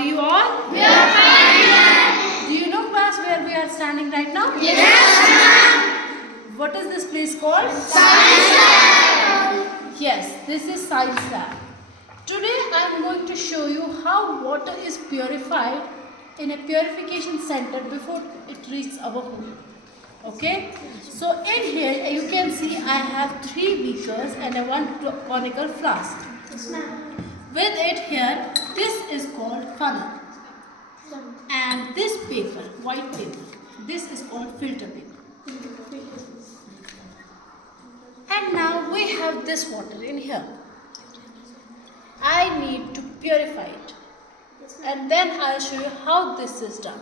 are you all? We are fine. Do you know class where we are standing right now? Yes, ma'am. What is this place called? Science lab. Yes, this is Science Lab. Today I am going to show you how water is purified in a purification center before it reaches our home. Okay? So in here you can see I have 3 beakers and a 1 conical flask. Yes, ma'am. With it here, this is called funnel. And this paper, white paper, this is called filter paper. And now we have this water in here. I need to purify it. And then I'll show you how this is done.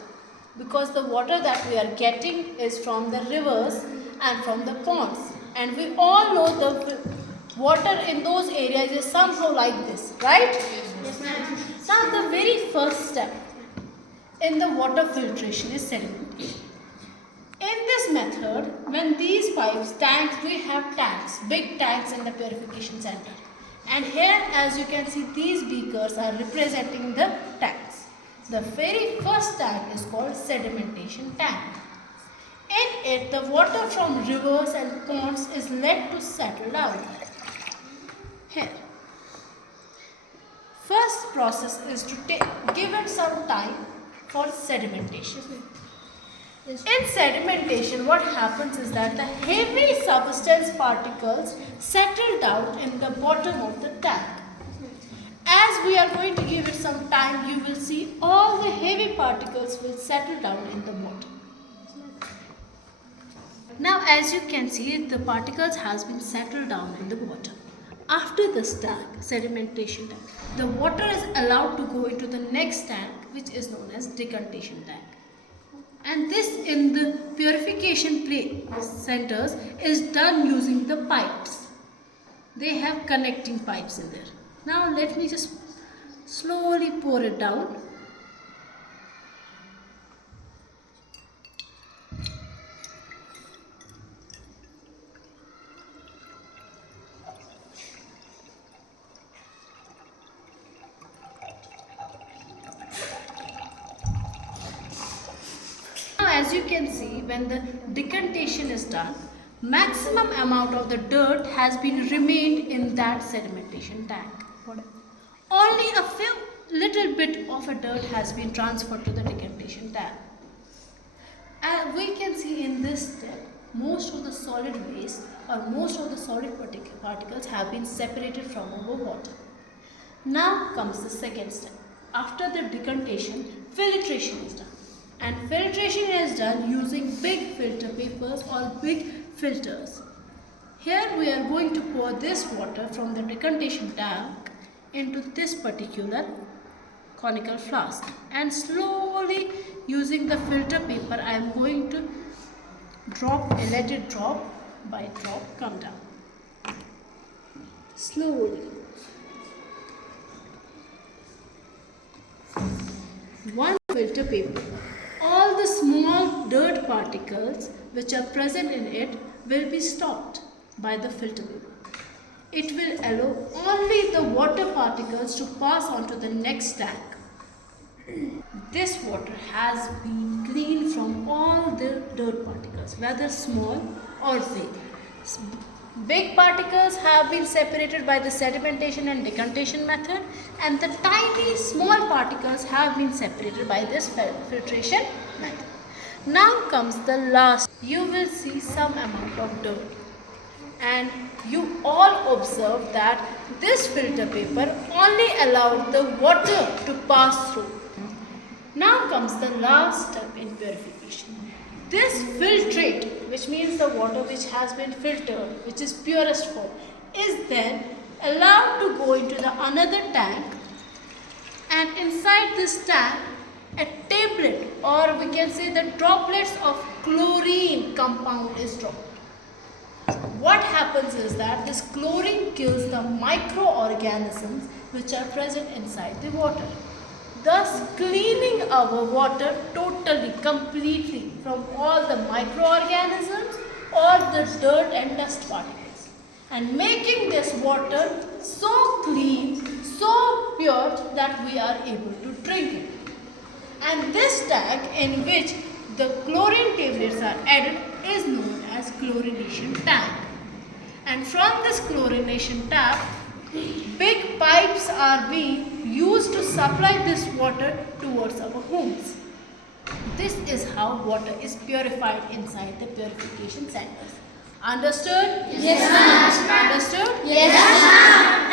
Because the water that we are getting is from the rivers and from the ponds. And we all know the water in those areas is somehow like this, right? Yes, ma'am. Now the very first step in the water filtration is sedimentation. In this method, when these pipes, tanks, we have tanks, big tanks in the purification center. And here as you can see these beakers are representing the tanks. The very first tank is called sedimentation tank. In it the water from rivers and ponds is let to settle down. Here. First process is to give it some time for sedimentation. In sedimentation, what happens is that the heavy substance particles settle down in the bottom of the tank. As we are going to give it some time, you will see all the heavy particles will settle down in the bottom. Now as you can see, the particles has been settled down in the bottom. After this tank, sedimentation tank, the water is allowed to go into the next tank, which is known as decantation tank. And this in the purification centers is done using the pipes. They have connecting pipes in there. Now let me just slowly pour it down. As you can see, when the decantation is done, maximum amount of the dirt has been remained in that sedimentation tank. Only a few little bit of a dirt has been transferred to the decantation tank. As we can see in this step, most of the solid waste or most of the solid particles have been separated from our water. Now comes the second step. After the decantation, filtration is done. And filtration is done using big filter papers or big filters. Here we are going to pour this water from the decantation tank into this particular conical flask. And slowly using the filter paper, I am going to let it drop by drop come down. Slowly. One filter paper. All the small dirt particles which are present in it will be stopped by the filter paper. It will allow only the water particles to pass on to the next tank. This water has been cleaned from all the dirt particles, whether small or big. Big particles have been separated by the sedimentation and decantation method, and the tiny small particles have been separated by this filtration method. Now comes the last. You will see some amount of dirt, and you all observe that this filter paper only allowed the water to pass through. Now comes the last step in purification. This filtrate, which means the water which has been filtered, which is purest form, is then allowed to go into the another tank, and inside this tank a tablet, or we can say the droplets of chlorine compound is dropped. What happens is that this chlorine kills the microorganisms which are present inside the water, thus cleaning our water totally, completely from all the microorganisms or the dirt and dust particles, and making this water so clean, so pure that we are able to drink it. And this tank in which the chlorine tablets are added is known as chlorination tank. And from this chlorination tap, big pipes are being used to supply this water towards our homes. This is how water is purified inside the purification centers. Understood? Yes, ma'am. Understood? Yes, ma'am.